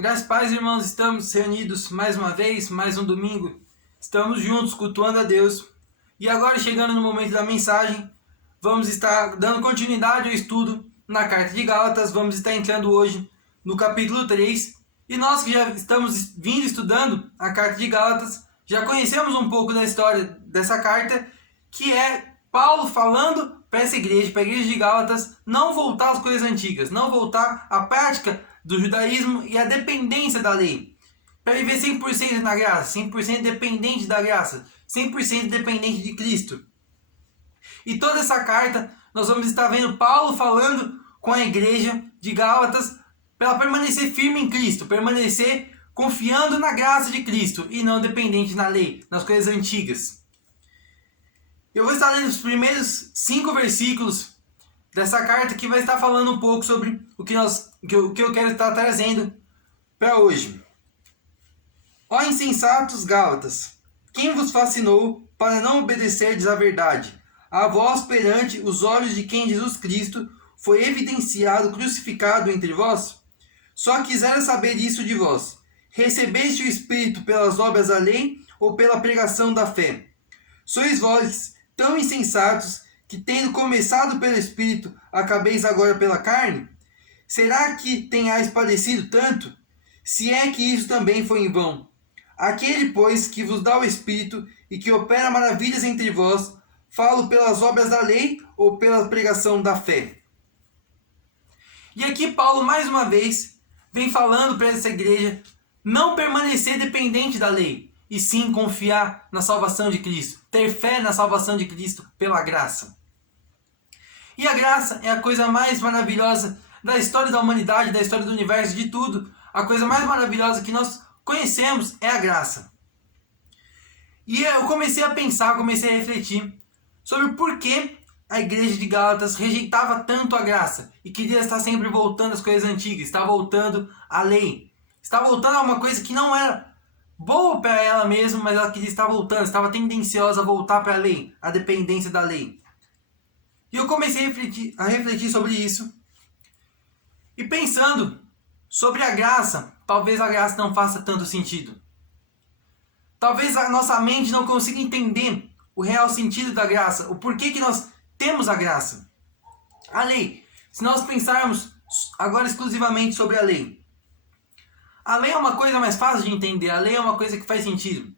Graças a paz, irmãos, estamos reunidos mais uma vez, mais um domingo. Estamos juntos, cultuando a Deus. E agora, chegando no momento da mensagem, vamos estar dando continuidade ao estudo na Carta de Gálatas. Vamos estar entrando hoje no capítulo 3. E nós que já estamos vindo estudando a Carta de Gálatas, já conhecemos um pouco da história dessa carta, que é Paulo falando para essa igreja, para a igreja de Gálatas, não voltar às coisas antigas, não voltar à prática do judaísmo e à dependência da lei, para viver 100% na graça, 100% dependente da graça, 100% dependente de Cristo. E toda essa carta nós vamos estar vendo Paulo falando com a igreja de Gálatas para ela permanecer firme em Cristo, permanecer confiando na graça de Cristo e não dependente na lei, nas coisas antigas. Eu vou estar lendo os primeiros 5 versículos dessa carta, que vai estar falando um pouco sobre o que eu quero estar trazendo para hoje. Ó insensatos Gálatas, quem vos fascinou para não obedecerdes à verdade? A vós perante os olhos de quem Jesus Cristo foi evidenciado crucificado entre vós? Só quisera saber isso de vós. Recebeste o Espírito pelas obras da lei ou pela pregação da fé? Sois vós tão insensatos que, tendo começado pelo Espírito, acabeis agora pela carne? Será que tenhais padecido tanto? Se é que isso também foi em vão. Aquele, pois, que vos dá o Espírito e que opera maravilhas entre vós, falo pelas obras da lei ou pela pregação da fé? E aqui Paulo, mais uma vez, vem falando para essa igreja não permanecer dependente da lei, e sim confiar na salvação de Cristo, ter fé na salvação de Cristo pela graça. E a graça é a coisa mais maravilhosa da história da humanidade, da história do universo, de tudo. A coisa mais maravilhosa que nós conhecemos é a graça. E eu comecei a pensar, comecei a refletir sobre por que a igreja de Gálatas rejeitava tanto a graça e queria estar sempre voltando às coisas antigas, estar voltando à lei, estar voltando a uma coisa que não era boa para ela mesma, mas ela queria estar voltando, estava tendenciosa a voltar para a lei, a dependência da lei. E eu comecei a refletir sobre isso. E pensando sobre a graça, talvez a graça não faça tanto sentido. Talvez a nossa mente não consiga entender o real sentido da graça, o porquê que nós temos a graça. A lei, se nós pensarmos agora exclusivamente sobre a lei é uma coisa mais fácil de entender, a lei é uma coisa que faz sentido.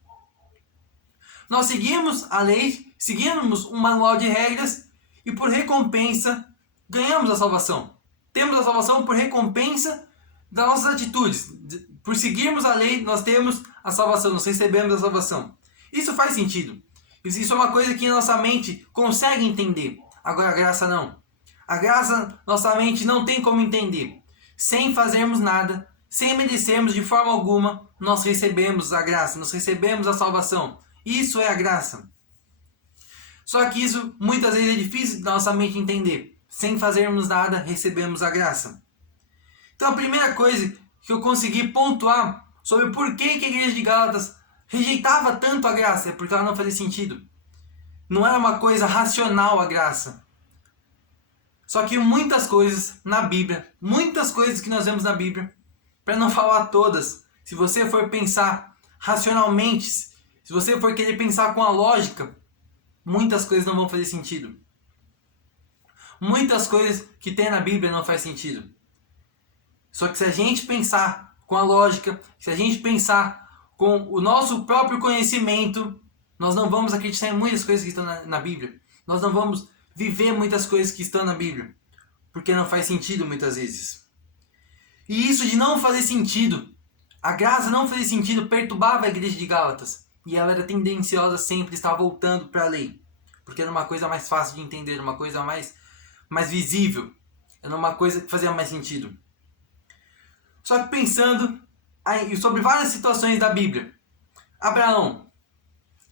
Nós seguimos a lei, seguimos um manual de regras e por recompensa ganhamos a salvação. Temos a salvação por recompensa das nossas atitudes. Por seguirmos a lei, nós temos a salvação, nós recebemos a salvação. Isso faz sentido. Isso é uma coisa que nossa mente consegue entender. Agora a graça não. A graça, nossa mente não tem como entender. Sem fazermos nada, sem merecermos de forma alguma, nós recebemos a graça, nós recebemos a salvação. Isso é a graça. Só que isso muitas vezes é difícil da nossa mente entender. Sem fazermos nada, recebemos a graça. Então a primeira coisa que eu consegui pontuar sobre por que a igreja de Gálatas rejeitava tanto a graça é porque ela não fazia sentido. Não era uma coisa racional a graça. Só que muitas coisas na Bíblia, muitas coisas que nós vemos na Bíblia, para não falar todas, se você for pensar racionalmente, se você for querer pensar com a lógica, muitas coisas não vão fazer sentido. Muitas coisas que tem na Bíblia não faz sentido. Só que se a gente pensar com a lógica, se a gente pensar com o nosso próprio conhecimento, nós não vamos acreditar em muitas coisas que estão na Bíblia. Nós não vamos viver muitas coisas que estão na Bíblia, porque não faz sentido muitas vezes. E isso de não fazer sentido, a graça não fazer sentido, perturbava a igreja de Gálatas. E ela era tendenciosa sempre estar voltando para a lei, porque era uma coisa mais fácil de entender, uma coisa mais visível, era uma coisa que fazia mais sentido. Só que pensando sobre várias situações da Bíblia, Abraão,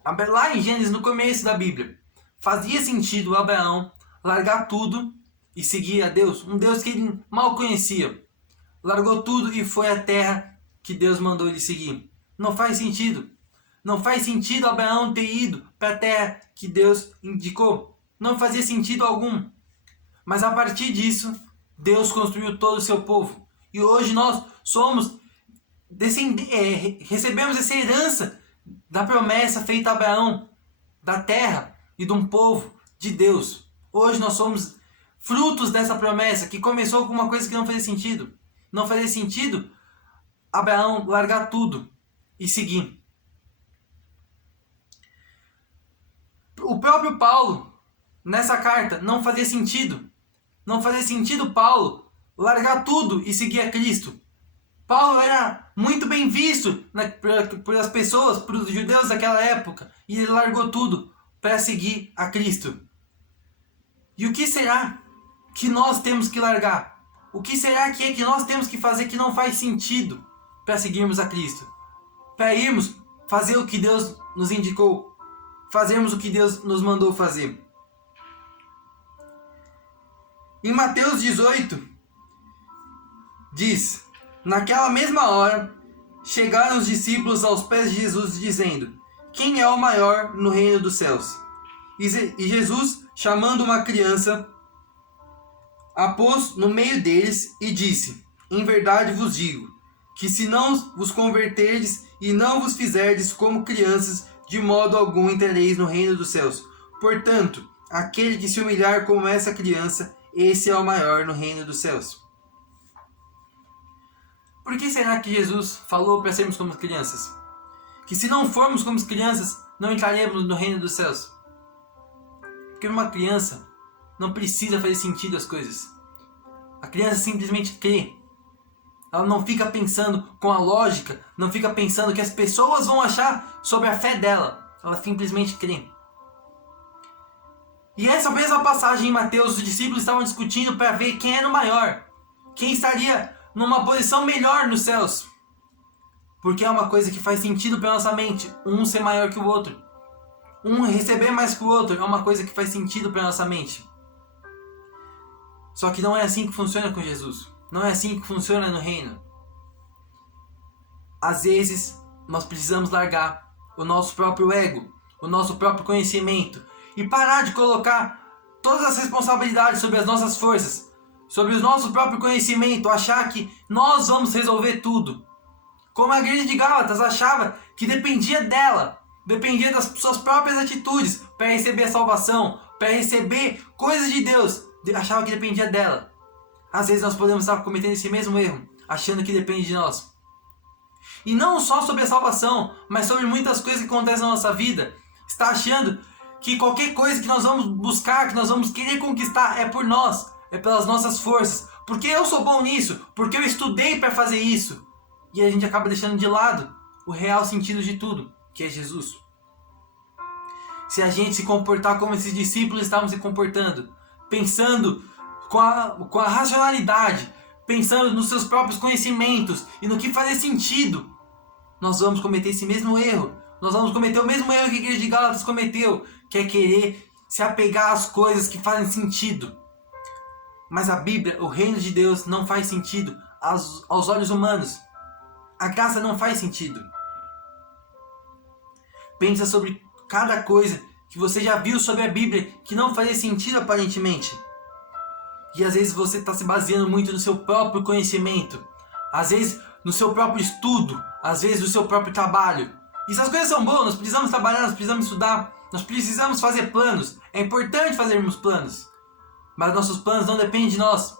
lá em Gênesis, no começo da Bíblia, fazia sentido Abraão largar tudo e seguir a Deus, um Deus que ele mal conhecia. Largou tudo e foi à terra que Deus mandou ele seguir. Não faz sentido. Não faz sentido Abraão ter ido para a terra que Deus indicou. Não fazia sentido algum. Mas a partir disso, Deus construiu todo o seu povo. E hoje nós somos recebemos essa herança da promessa feita a Abraão, da terra e de um povo de Deus. Hoje nós somos frutos dessa promessa que começou com uma coisa que não fazia sentido. Não fazia sentido Abraão largar tudo e seguir. O próprio Paulo, nessa carta, não fazia sentido. Não fazia sentido Paulo largar tudo e seguir a Cristo. Paulo era muito bem visto por as pessoas, por os judeus daquela época, e ele largou tudo para seguir a Cristo. E o que será que nós temos que largar? O que será que é que nós temos que fazer que não faz sentido para seguirmos a Cristo? Para irmos fazer o que Deus nos indicou, fazermos o que Deus nos mandou fazer. Em Mateus 18, diz: naquela mesma hora, chegaram os discípulos aos pés de Jesus, dizendo: quem é o maior no reino dos céus? E Jesus, chamando uma criança, a pôs no meio deles e disse: em verdade vos digo, que se não vos converterdes e não vos fizerdes como crianças, de modo algum entrareis no reino dos céus. Portanto, aquele que se humilhar como essa criança, esse é o maior no reino dos céus. Por que será que Jesus falou para sermos como crianças? Que se não formos como crianças, não entraremos no reino dos céus. Porque uma criança não precisa fazer sentido as coisas. A criança simplesmente crê. Ela não fica pensando com a lógica, não fica pensando o que as pessoas vão achar sobre a fé dela. Ela simplesmente crê. E essa mesma passagem em Mateus, os discípulos estavam discutindo para ver quem era o maior. Quem estaria numa posição melhor nos céus. Porque é uma coisa que faz sentido para nossa mente. Um ser maior que o outro. Um receber mais que o outro é uma coisa que faz sentido para nossa mente. Só que não é assim que funciona com Jesus. Não é assim que funciona no reino. Às vezes, nós precisamos largar o nosso próprio ego, o nosso próprio conhecimento e parar de colocar todas as responsabilidades sobre as nossas forças, sobre o nosso próprio conhecimento, achar que nós vamos resolver tudo. Como a igreja de Gálatas achava que dependia dela, dependia das suas próprias atitudes para receber a salvação, para receber coisas de Deus, achava que dependia dela. Às vezes nós podemos estar cometendo esse mesmo erro, achando que depende de nós. E não só sobre a salvação, mas sobre muitas coisas que acontecem na nossa vida. Está achando que qualquer coisa que nós vamos buscar, que nós vamos querer conquistar é por nós, é pelas nossas forças. Porque eu sou bom nisso, porque eu estudei para fazer isso. E a gente acaba deixando de lado o real sentido de tudo, que é Jesus. Se a gente se comportar como esses discípulos estavam se comportando, pensando com a racionalidade, pensando nos seus próprios conhecimentos e no que fazer sentido, nós vamos cometer esse mesmo erro. Nós vamos cometer o mesmo erro que a igreja de Gálatas cometeu, que é querer se apegar às coisas que fazem sentido. Mas a Bíblia, o reino de Deus, não faz sentido aos olhos humanos. A graça não faz sentido. Pensa sobre cada coisa que você já viu sobre a Bíblia que não fazia sentido aparentemente. E às vezes você está se baseando muito no seu próprio conhecimento. Às vezes no seu próprio estudo. Às vezes no seu próprio trabalho. E essas coisas são boas, nós precisamos trabalhar, nós precisamos estudar. Nós precisamos fazer planos. É importante fazermos planos. Mas nossos planos não dependem de nós.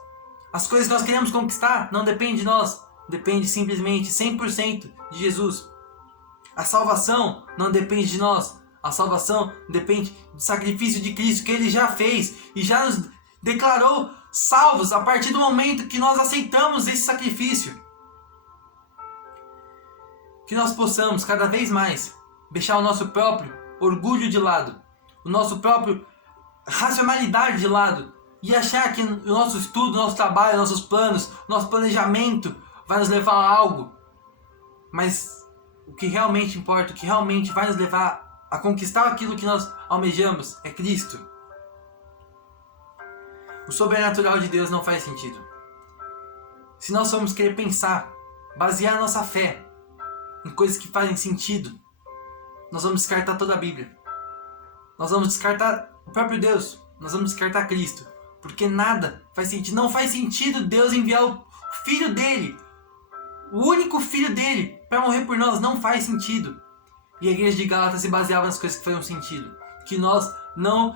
As coisas que nós queremos conquistar não dependem de nós. Depende simplesmente 100% de Jesus. A salvação não depende de nós. A salvação depende do sacrifício de Cristo que Ele já fez e já nos declarou salvos a partir do momento que nós aceitamos esse sacrifício. Que nós possamos cada vez mais deixar o nosso próprio orgulho de lado, o nosso próprio racionalidade de lado e achar que o nosso estudo, o nosso trabalho, nossos planos, nosso planejamento vai nos levar a algo. Mas o que realmente importa, o que realmente vai nos levar a conquistar aquilo que nós almejamos é Cristo. O sobrenatural de Deus não faz sentido. Se nós formos querer pensar, basear a nossa fé em coisas que fazem sentido, nós vamos descartar toda a Bíblia. Nós vamos descartar o próprio Deus. Nós vamos descartar Cristo. Porque nada faz sentido. Não faz sentido Deus enviar o Filho dele, o único filho dele para morrer por nós não faz sentido. E a igreja de Gálatas se baseava nas coisas que faziam sentido. Que nós não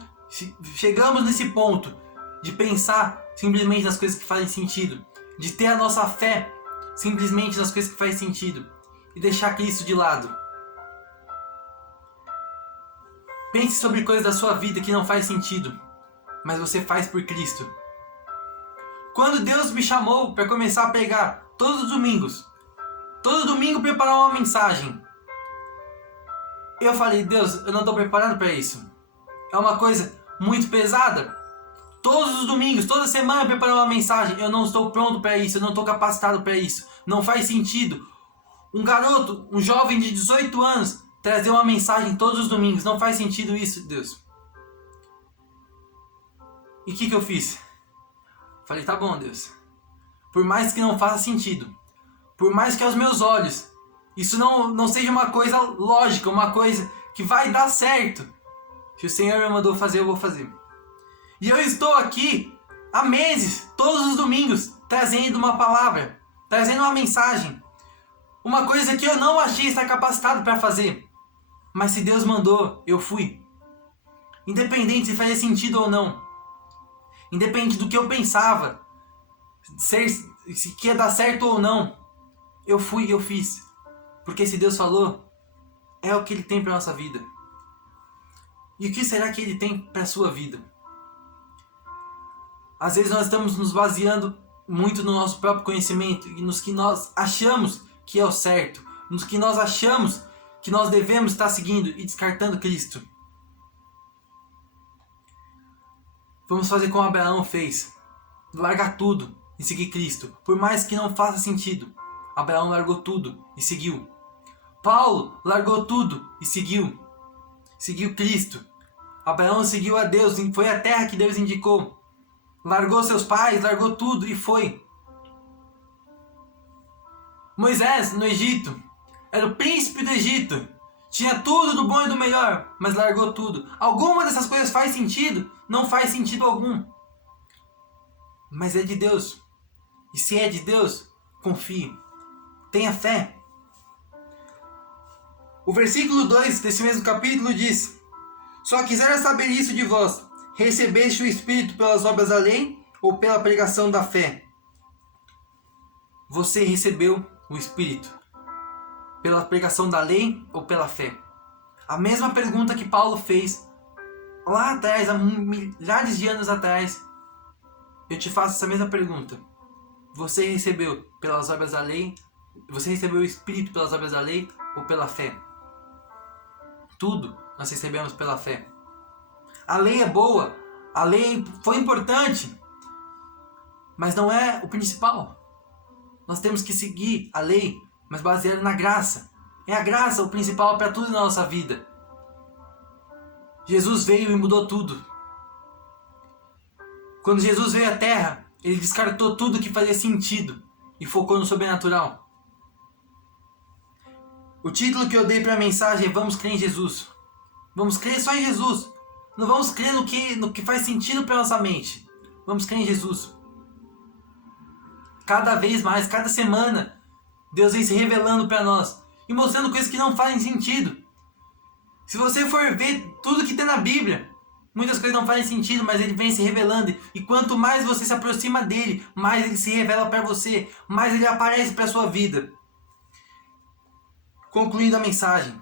chegamos nesse ponto de pensar simplesmente nas coisas que fazem sentido. De ter a nossa fé simplesmente nas coisas que fazem sentido. E deixar Cristo de lado. Pense sobre coisas da sua vida que não faz sentido. Mas você faz por Cristo. Quando Deus me chamou para começar a pregar todos os domingos. Todo domingo preparar uma mensagem. Eu falei, Deus, eu não estou preparado para isso. É uma coisa muito pesada. Todos os domingos, toda semana preparar uma mensagem. Eu não estou pronto para isso, eu não estou capacitado para isso. Não faz sentido. Um garoto, um jovem de 18 anos, trazer uma mensagem todos os domingos. Não faz sentido isso, Deus. E o que eu fiz? Falei, tá bom, Deus. Por mais que não faça sentido. Por mais que aos meus olhos isso não seja uma coisa lógica, uma coisa que vai dar certo. Se o Senhor me mandou fazer, eu vou fazer. E eu estou aqui há meses, todos os domingos, trazendo uma palavra, trazendo uma mensagem. Uma coisa que eu não achei estar capacitado para fazer. Mas se Deus mandou, eu fui. Independente se fazia sentido ou não. Independente do que eu pensava, se ia dar certo ou não. Eu fui e eu fiz. Porque se Deus falou, é o que Ele tem para a nossa vida. E o que será que Ele tem para a sua vida? Às vezes nós estamos nos baseando muito no nosso próprio conhecimento e nos que nós achamos que é o certo, nos que nós achamos que nós devemos estar seguindo e descartando Cristo. Vamos fazer como Abraão fez, largar tudo e seguir Cristo, por mais que não faça sentido. Abraão largou tudo e seguiu. Paulo largou tudo e seguiu Cristo. Abraão seguiu a Deus, foi a terra que Deus indicou. Largou seus pais, largou tudo e foi. Moisés, no Egito, era o príncipe do Egito. Tinha tudo do bom e do melhor, mas largou tudo. Alguma dessas coisas faz sentido? Não faz sentido algum. Mas é de Deus. E se é de Deus, confie. Tenha fé. O versículo 2 desse mesmo capítulo diz: Só quisera saber isso de vós. Recebeste o Espírito pelas obras da lei ou pela pregação da fé? Você recebeu o Espírito pela pregação da lei ou pela fé? A mesma pergunta que Paulo fez lá atrás, há milhares de anos atrás. Eu te faço essa mesma pergunta. Você recebeu pelas obras da lei? Você recebeu o Espírito pelas obras da lei ou pela fé? Tudo nós recebemos pela fé. A lei é boa, a lei foi importante, mas não é o principal. Nós temos que seguir a lei, mas baseado na graça. É a graça o principal para tudo na nossa vida. Jesus veio e mudou tudo. Quando Jesus veio à Terra, Ele descartou tudo que fazia sentido e focou no sobrenatural. O título que eu dei para a mensagem é Vamos crer em Jesus. Vamos crer só em Jesus. Não vamos crer no que faz sentido para nossa mente. Vamos crer em Jesus. Cada vez mais, cada semana, Deus vem se revelando para nós e mostrando coisas que não fazem sentido. Se você for ver tudo que tem na Bíblia, muitas coisas não fazem sentido, mas Ele vem se revelando. E quanto mais você se aproxima dEle, mais Ele se revela para você, mais Ele aparece para a sua vida. Concluindo a mensagem,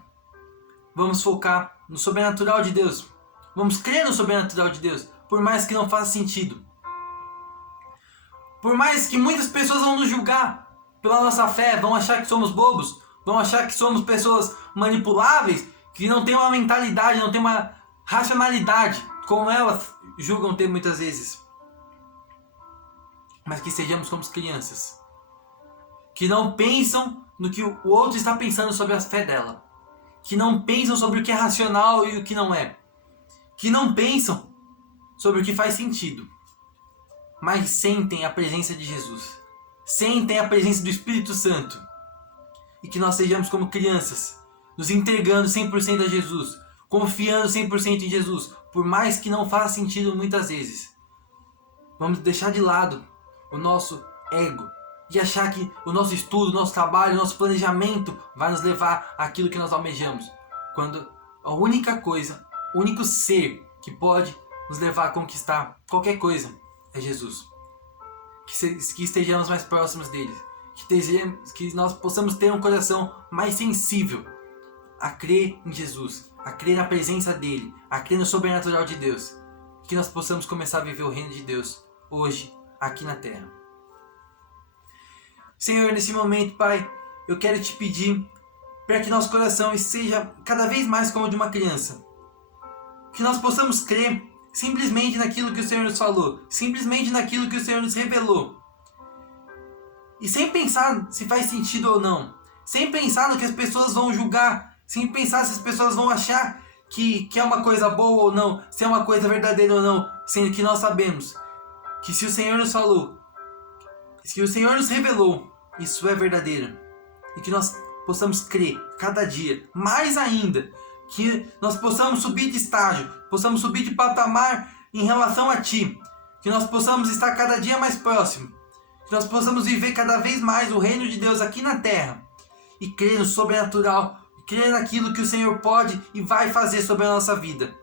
vamos focar no sobrenatural de Deus. Vamos crer no sobrenatural de Deus, por mais que não faça sentido. Por mais que muitas pessoas vão nos julgar pela nossa fé, vão achar que somos bobos, vão achar que somos pessoas manipuláveis, que não tem uma mentalidade, não tem uma racionalidade, como elas julgam ter muitas vezes. Mas que sejamos como crianças, que não pensam no que o outro está pensando sobre a fé dela, que não pensam sobre o que é racional e o que não é, que não pensam sobre o que faz sentido, mas sentem a presença de Jesus, sentem a presença do Espírito Santo, e que nós sejamos como crianças, nos entregando 100% a Jesus, confiando 100% em Jesus, por mais que não faça sentido muitas vezes. Vamos deixar de lado o nosso ego, de achar que o nosso estudo, o nosso trabalho, o nosso planejamento vai nos levar àquilo que nós almejamos. Quando a única coisa, o único ser que pode nos levar a conquistar qualquer coisa é Jesus. Que estejamos mais próximos dele. Que nós possamos ter um coração mais sensível a crer em Jesus, a crer na presença dele, a crer no sobrenatural de Deus. Que nós possamos começar a viver o reino de Deus hoje, aqui na terra. Senhor, nesse momento, Pai, eu quero te pedir para que nosso coração seja cada vez mais como o de uma criança. Que nós possamos crer simplesmente naquilo que o Senhor nos falou, simplesmente naquilo que o Senhor nos revelou. E sem pensar se faz sentido ou não, sem pensar no que as pessoas vão julgar, sem pensar se as pessoas vão achar que é uma coisa boa ou não, se é uma coisa verdadeira ou não, sendo que nós sabemos que se o Senhor nos falou, se o Senhor nos revelou, isso é verdadeiro. E que nós possamos crer cada dia, mais ainda, que nós possamos subir de estágio, possamos subir de patamar em relação a Ti, que nós possamos estar cada dia mais próximo, que nós possamos viver cada vez mais o reino de Deus aqui na terra e crer no sobrenatural, crer naquilo que o Senhor pode e vai fazer sobre a nossa vida.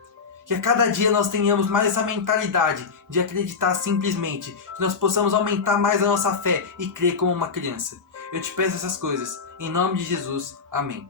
Que a cada dia nós tenhamos mais essa mentalidade de acreditar simplesmente, que nós possamos aumentar mais a nossa fé e crer como uma criança. Eu te peço essas coisas, em nome de Jesus, amém.